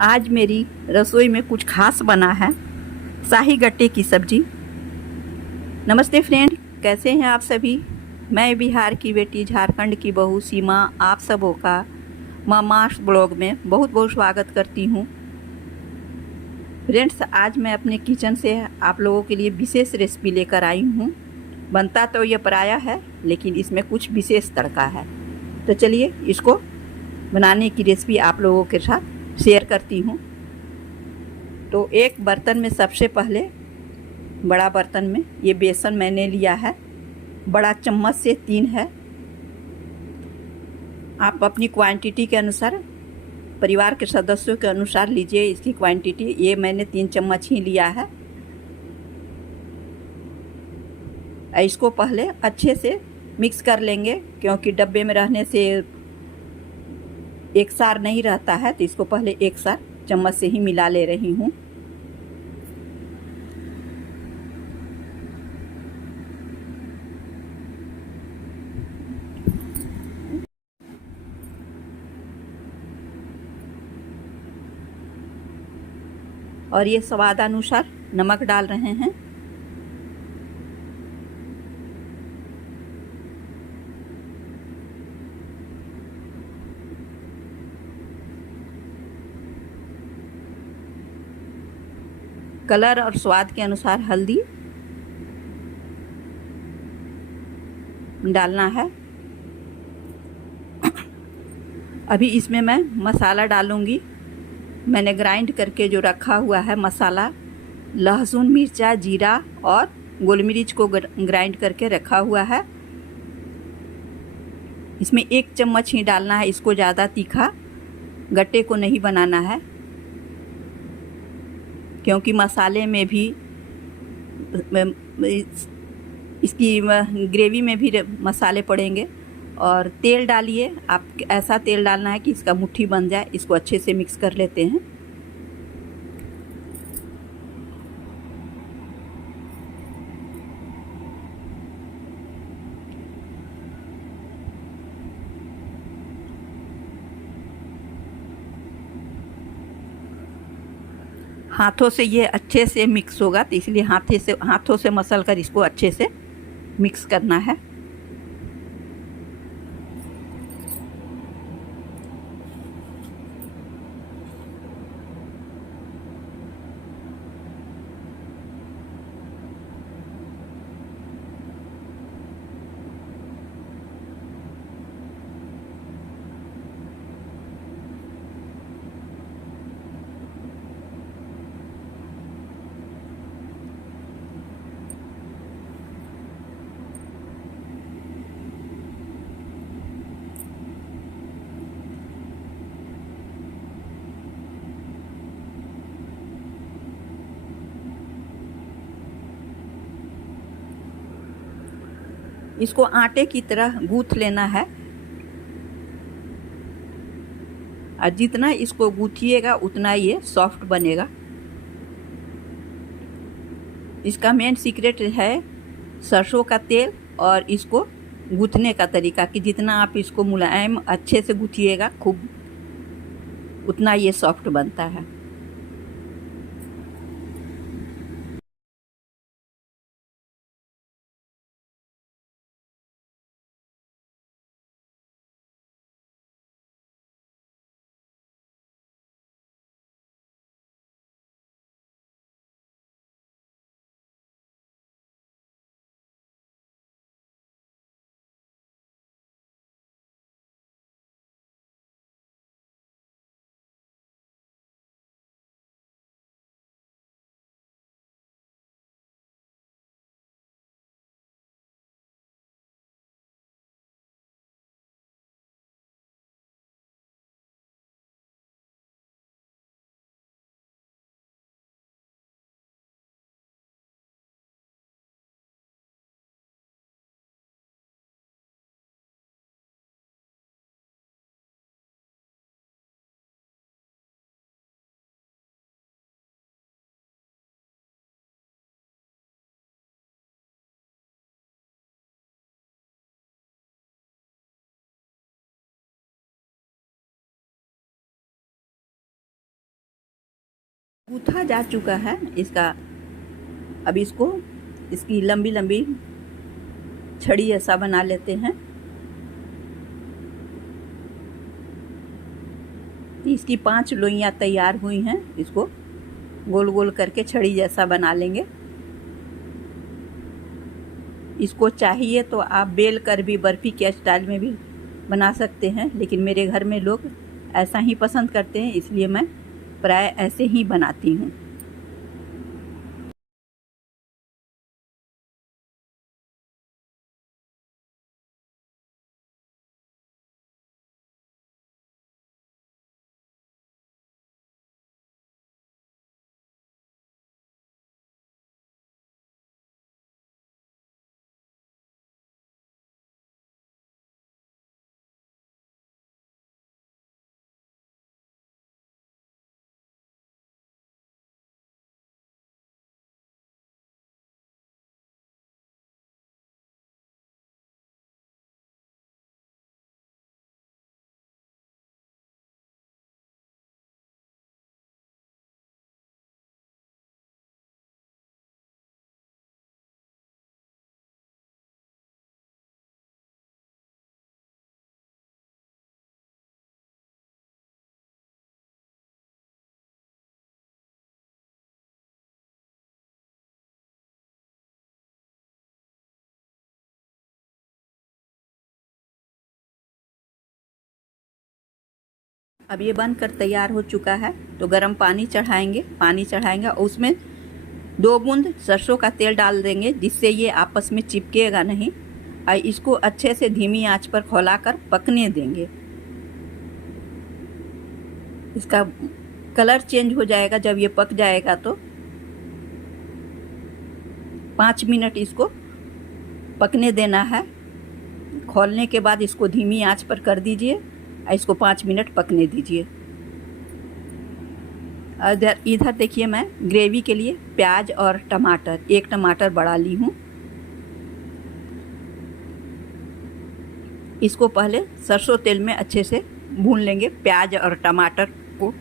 आज मेरी रसोई में कुछ खास बना है, शाही गट्टे की सब्जी। नमस्ते फ्रेंड, कैसे हैं आप सभी। मैं बिहार की बेटी, झारखंड की बहू सीमा आप सबों का मामास ब्लॉग में बहुत बहुत स्वागत करती हूँ। फ्रेंड्स, आज मैं अपने किचन से आप लोगों के लिए विशेष रेसिपी लेकर आई हूँ। बनता तो ये पराया है, लेकिन इसमें कुछ विशेष तड़का है। तो चलिए इसको बनाने की रेसिपी आप लोगों के साथ शेयर करती हूँ। तो एक बर्तन में सबसे पहले, बड़ा बर्तन में ये बेसन मैंने लिया है, बड़ा चम्मच से 3 है। आप अपनी क्वांटिटी के अनुसार, परिवार के सदस्यों के अनुसार लीजिए इसकी क्वांटिटी। ये मैंने 3 चम्मच ही लिया है। इसको पहले अच्छे से मिक्स कर लेंगे, क्योंकि डब्बे में रहने से एक सार नहीं रहता है, तो इसको पहले एक सार चम्मच से ही मिला ले रही हूँ। और ये स्वादानुसार नमक डाल रहे हैं। कलर और स्वाद के अनुसार हल्दी डालना है। अभी इसमें मैं मसाला डालूंगी। मैंने ग्राइंड करके जो रखा हुआ है मसाला, लहसुन, मिर्चा, जीरा और गोल मिर्च को ग्राइंड करके रखा हुआ है। इसमें 1 चम्मच ही डालना है, इसको ज़्यादा तीखा गट्टे को नहीं बनाना है, क्योंकि मसाले में भी, इसकी ग्रेवी में भी मसाले पड़ेंगे। और तेल डालिए, आप ऐसा तेल डालना है कि इसका मुट्ठी बन जाए। इसको अच्छे से मिक्स कर लेते हैं। हाथों से ये अच्छे से मिक्स होगा, तो इसलिए हाथों से मसल कर इसको अच्छे से मिक्स करना है। इसको आटे की तरह गूँथ लेना है, और जितना इसको गूँथिएगा उतना ये सॉफ्ट बनेगा। इसका मेन सीक्रेट है सरसों का तेल और इसको गूँथने का तरीका, कि जितना आप इसको मुलायम अच्छे से गूँथिएगा खूब, उतना ये सॉफ्ट बनता है। गूथा जा चुका है इसका। अब इसको इसकी लंबी लंबी छड़ी ऐसा बना लेते हैं। इसकी 5 लोइयाँ तैयार हुई हैं। इसको गोल गोल करके छड़ी जैसा बना लेंगे। इसको चाहिए तो आप बेल कर भी बर्फ़ी के स्टाइल में भी बना सकते हैं, लेकिन मेरे घर में लोग ऐसा ही पसंद करते हैं, इसलिए मैं प्राय ऐसे ही बनाती हूँ। अब ये बनकर तैयार हो चुका है, तो गर्म पानी चढ़ाएंगे और उसमें 2 बूंद सरसों का तेल डाल देंगे, जिससे ये आपस में चिपकेगा नहीं। और इसको अच्छे से धीमी आंच पर खौलाकर पकने देंगे। इसका कलर चेंज हो जाएगा जब ये पक जाएगा, तो 5 मिनट इसको पकने देना है। खौलने के बाद इसको धीमी आंच पर कर दीजिए और इसको 5 मिनट पकने दीजिए। इधर देखिए, मैं ग्रेवी के लिए प्याज और टमाटर, 1 टमाटर बड़ा ली हूँ। इसको पहले सरसों तेल में अच्छे से भून लेंगे, प्याज और टमाटर को।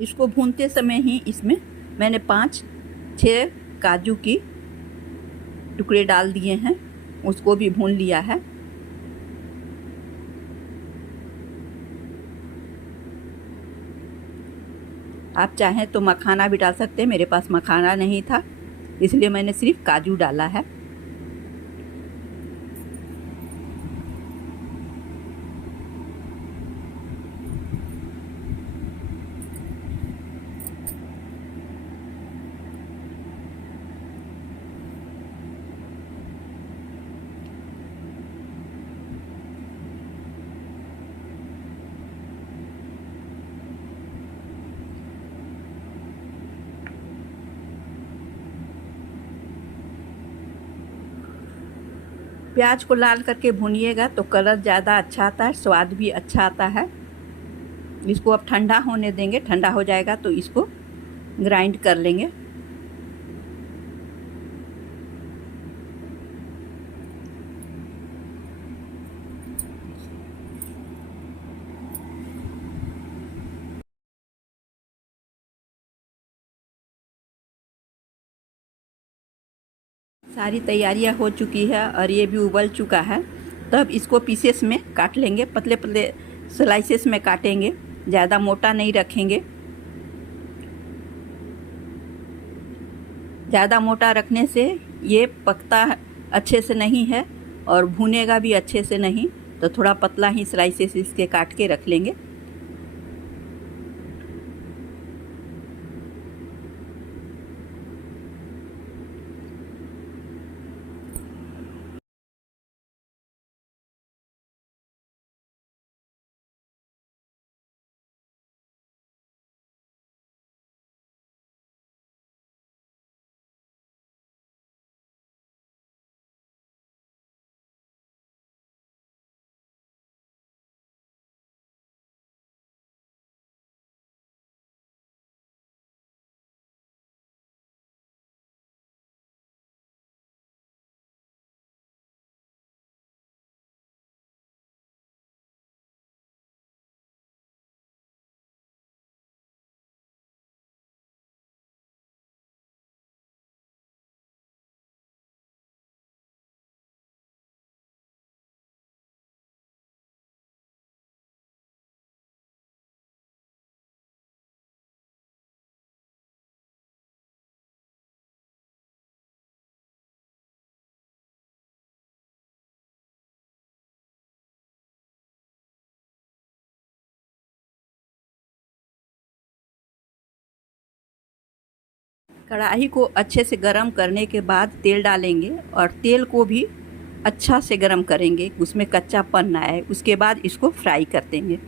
इसको भूनते समय ही इसमें मैंने 5-6 काजू की टुकड़े डाल दिए हैं, उसको भी भून लिया है। आप चाहें तो मखाना भी डाल सकते हैं, मेरे पास मखाना नहीं था इसलिए मैंने सिर्फ काजू डाला है। प्याज को लाल करके भूनिएगा तो कलर ज़्यादा अच्छा आता है, स्वाद भी अच्छा आता है। इसको अब ठंडा होने देंगे, ठंडा हो जाएगा तो इसको ग्राइंड कर लेंगे। सारी तैयारियां हो चुकी है और ये भी उबल चुका है। तब इसको पीसेस में काट लेंगे, पतले पतले स्लाइसेस में काटेंगे, ज़्यादा मोटा नहीं रखेंगे। ज़्यादा मोटा रखने से ये पकता अच्छे से नहीं है और भुनेगा भी अच्छे से नहीं, तो थोड़ा पतला ही स्लाइसेस इसके काट के रख लेंगे। कढ़ाई को अच्छे से गरम करने के बाद तेल डालेंगे और तेल को भी अच्छा से गरम करेंगे, उसमें कच्चापन ना आए। उसके बाद इसको फ्राई कर देंगे।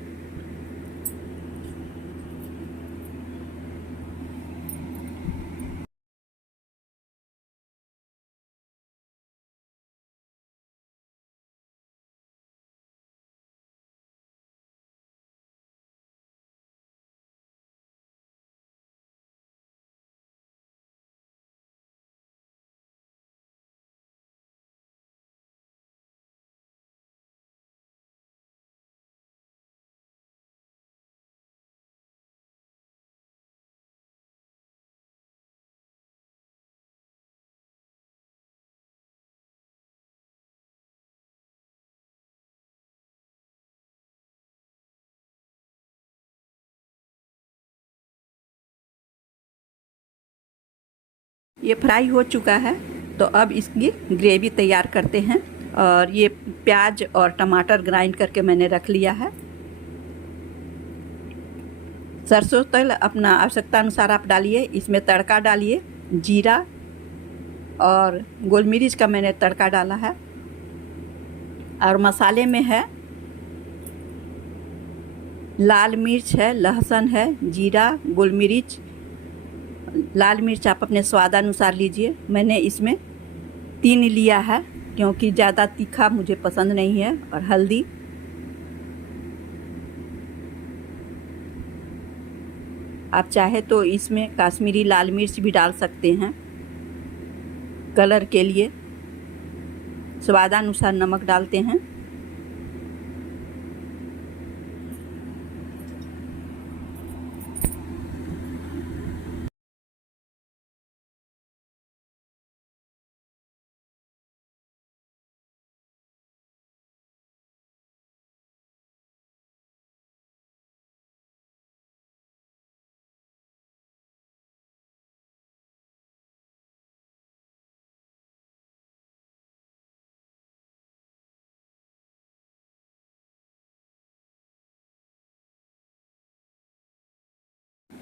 ये फ्राई हो चुका है, तो अब इसकी ग्रेवी तैयार करते हैं। और ये प्याज और टमाटर ग्राइंड करके मैंने रख लिया है। सरसों तेल अपना आवश्यकता अनुसार आप डालिए। इसमें तड़का डालिए, जीरा और गोल मिर्च का मैंने तड़का डाला है। और मसाले में है लाल मिर्च है, लहसुन है, जीरा, गोल मिर्च। लाल मिर्च आप अपने स्वादानुसार लीजिए। मैंने इसमें 3 लिया है क्योंकि ज़्यादा तीखा मुझे पसंद नहीं है। और हल्दी, आप चाहे तो इसमें काश्मीरी लाल मिर्च भी डाल सकते हैं कलर के लिए। स्वादानुसार नमक डालते हैं।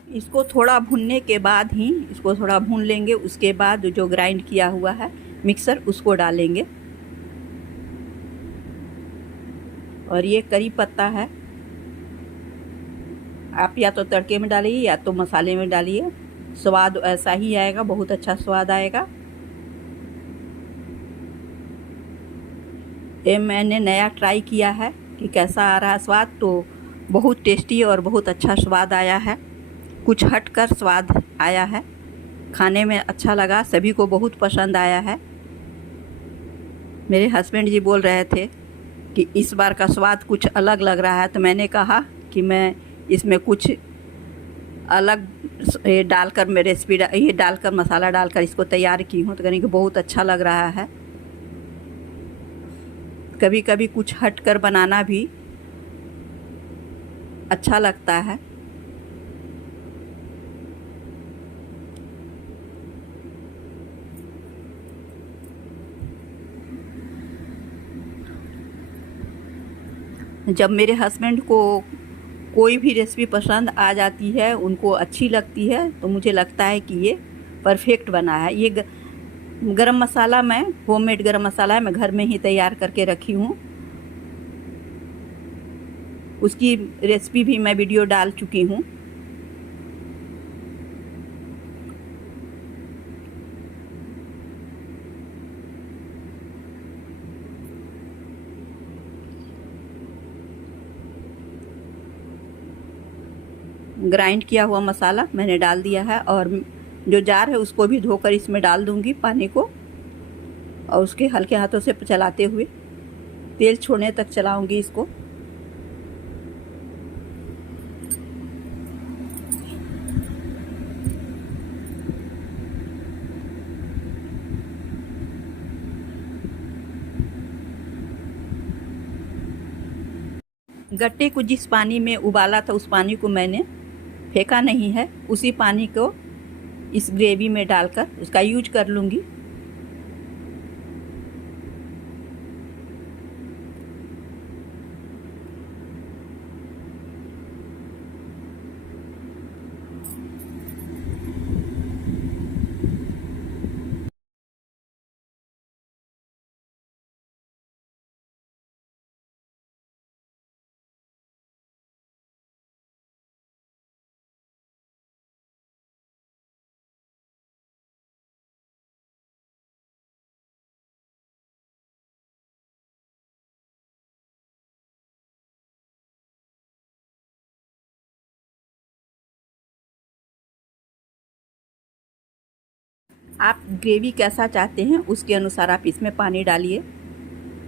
इसको थोड़ा भूनने के बाद ही इसको थोड़ा भून लेंगे। उसके बाद जो ग्राइंड किया हुआ है मिक्सर, उसको डालेंगे। और ये करी पत्ता है, आप या तो तड़के में डालिए या तो मसाले में डालिए। स्वाद ऐसा ही आएगा, बहुत अच्छा स्वाद आएगा। ये मैंने नया ट्राई किया है कि कैसा आ रहा है स्वाद, तो बहुत टेस्टी और बहुत अच्छा स्वाद आया है। कुछ हटकर स्वाद आया है, खाने में अच्छा लगा, सभी को बहुत पसंद आया है। मेरे हस्बैंड जी बोल रहे थे कि इस बार का स्वाद कुछ अलग लग रहा है, तो मैंने कहा कि मैं इसमें कुछ अलग डालकर मैं रेसिपी ये डालकर मसाला डालकर इसको तैयार की हूँ। तो कहने कि बहुत अच्छा लग रहा है। कभी कभी कुछ हट कर बनाना भी अच्छा लगता है। जब मेरे हस्बैंड को कोई भी रेसिपी पसंद आ जाती है, उनको अच्छी लगती है, तो मुझे लगता है कि ये परफेक्ट बना है। ये गरम मसाला मैं होममेड गरम मसाला है, मैं घर में ही तैयार करके रखी हूँ। उसकी रेसिपी भी मैं वीडियो डाल चुकी हूँ। ग्राइंड किया हुआ मसाला मैंने डाल दिया है और जो जार है उसको भी धोकर इसमें डाल दूंगी पानी को, और उसके हल्के हाथों से चलाते हुए तेल छोड़ने तक चलाऊंगी इसको। गट्टे को जिस पानी में उबाला था उस पानी को मैंने फेंका नहीं है, उसी पानी को इस ग्रेवी में डालकर उसका यूज कर लूँगी। आप ग्रेवी कैसा चाहते हैं उसके अनुसार आप इसमें पानी डालिए।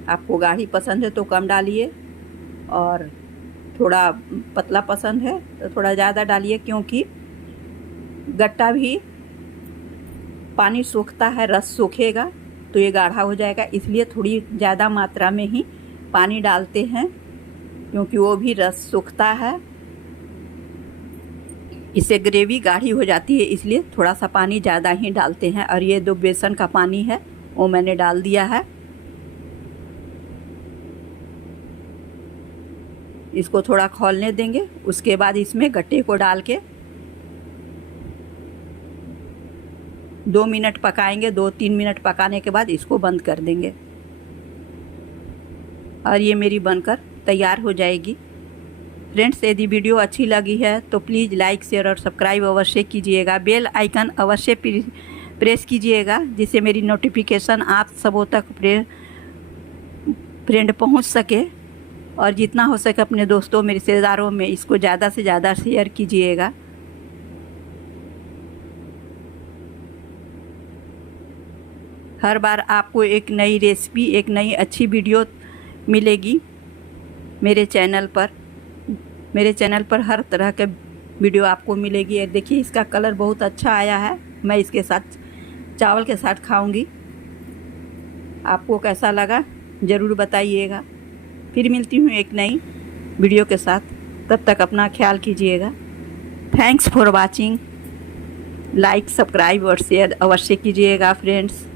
आपको गाढ़ी पसंद है तो कम डालिए, और थोड़ा पतला पसंद है तो थोड़ा ज़्यादा डालिए, क्योंकि गट्टा भी पानी सोखता है, रस सोखेगा तो ये गाढ़ा हो जाएगा। इसलिए थोड़ी ज़्यादा मात्रा में ही पानी डालते हैं, क्योंकि वो भी रस सोखता है, इससे ग्रेवी गाढ़ी हो जाती है। इसलिए थोड़ा सा पानी ज़्यादा ही डालते हैं। और ये 2 बेसन का पानी है वो मैंने डाल दिया है। इसको थोड़ा खौलने देंगे। उसके बाद इसमें गट्टे को डाल के 2 मिनट पकाएंगे। 2-3 मिनट पकाने के बाद इसको बंद कर देंगे और ये मेरी बनकर तैयार हो जाएगी। फ्रेंड्स, यदि वीडियो अच्छी लगी है तो प्लीज़ लाइक, शेयर और सब्सक्राइब अवश्य कीजिएगा। बेल आइकन अवश्य प्रेस कीजिएगा, जिससे मेरी नोटिफिकेशन आप सबों तक फ्रेंड पहुंच सके। और जितना हो सके अपने दोस्तों में, रिश्तेदारों में इसको ज़्यादा से ज़्यादा शेयर कीजिएगा। हर बार आपको एक नई रेसिपी, एक नई अच्छी वीडियो मिलेगी मेरे चैनल पर। मेरे चैनल पर हर तरह के वीडियो आपको मिलेगी। देखिए इसका कलर बहुत अच्छा आया है। मैं इसके साथ चावल के साथ खाऊंगी। आपको कैसा लगा ज़रूर बताइएगा। फिर मिलती हूँ एक नई वीडियो के साथ। तब तक अपना ख्याल कीजिएगा। Thanks for watching. Like, subscribe और शेयर अवश्य कीजिएगा फ्रेंड्स।